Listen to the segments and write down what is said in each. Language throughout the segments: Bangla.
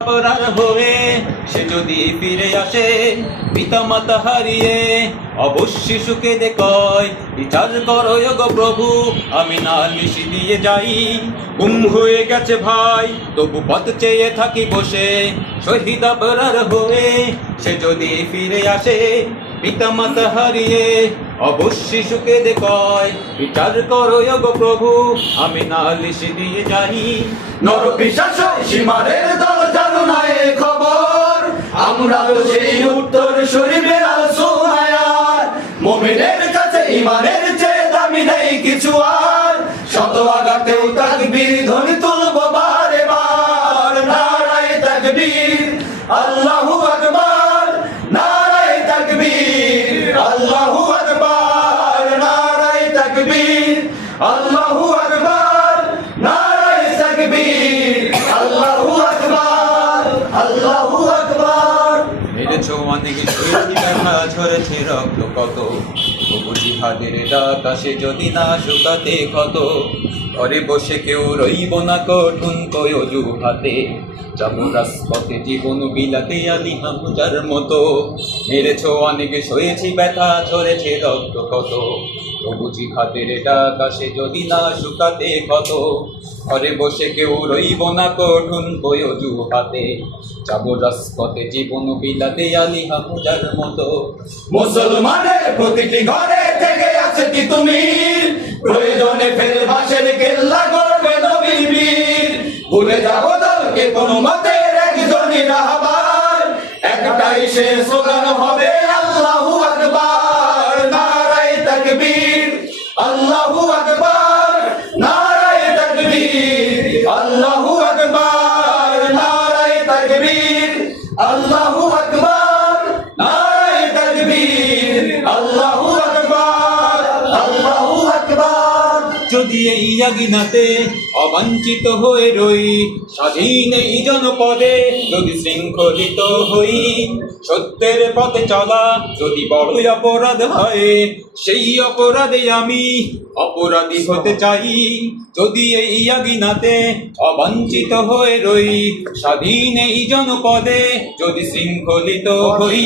অপরাধ হয়ে সে যদি ফিরে আসে পিতা মাতা হারিয়ে অবশ্য শিশুকে দেখয় বিচার করো গো প্রভু। আমি নালিশ দিয়ে যাই গুম হয়ে গেছে ভাই, তবু পথ চেয়ে থাকি বসে। শহীদ অপরাধ হয়ে সে যদি ফিরে আসে পিতা মাতা হারিয়ে অবশ্য শিশুকে দেখয় বিচার করো গো প্রভু। আমি নালিশ দিয়ে যাই। নর পিশাচ সীমারের দল জানো না এ খবর, আমরা তো সেই উত্তর শরীফের আলোচনায়। মুমিনের কাছে ঈমানের চেয়ে দামি নেই কিছু আর, শত আঘাতেও তাকবীর ধ্বনি তুলবো বারে বার। নারায়ে তাকবীর, আল্লাহু আকবার, নারায়ে তাকবীর, আল্লাহু আকবার, নারায়ে তাকবীর, আল্লাহু আকবার, নারায়ে তাকবীর, আল্লাহু আকবার, আল্লাহু আকবার। মেরেছো অনেক শহীদ ব্যথা ঝরেছে রক্ত কত, তবু জিহাদের ডাক আসে যদি না শুকাতে ক্ষত। ঘরে বসে কেউ রইব না কঠুন কয়জু হাতে, যাবো রাজপথে জীবন বিলাতে আলী হামজার মতো। মেরেছো অনেক সয়েছি ব্যথা ঝরেছে রক্ত কত, তবু জিহাদের ডাক আসে যদি না শুকাতে ক্ষত। ঘরে বসে কেউ রইব না কঠুন কয়জু হাতে, যাবো রাজপথে জীবন বিলাতে আলী হামজার মতো। মুসলমানের প্রতিটি ঘরে থেকে আছে কি তুমি, প্রয়োজনে ফের বাঁশের কেল্লা গড়বে নবীর বীর। ভুলে যাবো দলকে কোনো মতে একজনই রাহবার, একটাই সে স্লোগান হবে আল্লাহু আকবার। নারায়ে তাকবীর, আল্লাহু আকবার, নারায়ে তাকবীর, আল্লাহু আকবার, নারায়ে তাকবীর, আল্লাহু আকবার, নারায়ে তাকবীর, আল্লাহু আকবার, আল্লাহু আকবার। যদি এই আগিনাতে অবাঞ্ছিত হয়ে রই, স্বাধীন এই জনপদে যদি শৃঙ্খলিত হই, সত্যের পথে চলা যদি বড়ই অপরাধ হয়, সেই অপরাধে আমি অপরাধী হতে চাই। যদি এই আগিনাতে অবাঞ্ছিত হয়ে রই, স্বাধীন এই জনপদে যদি শৃঙ্খলিত হই,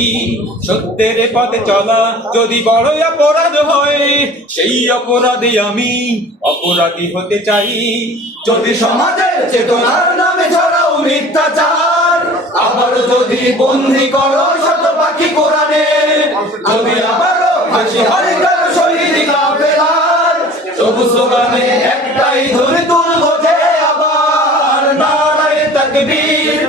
সত্যের পথে চলা যদি বড়ই অপরাধ হয়, সেই অপরাধে আমি অপরাধী হতে চাই। যদি সমাজের চেতনার নামে ছড়াও মিথ্যাচার, আবার যদি বন্দী করো শত পাখি কোরআনে, যদি আবারও ফাঁসি হয় কারো শহীদ কাফেলার, তবু স্লোগানে একটাই ধরে তুলবো যে আবার। নারায়ে তাকবীর,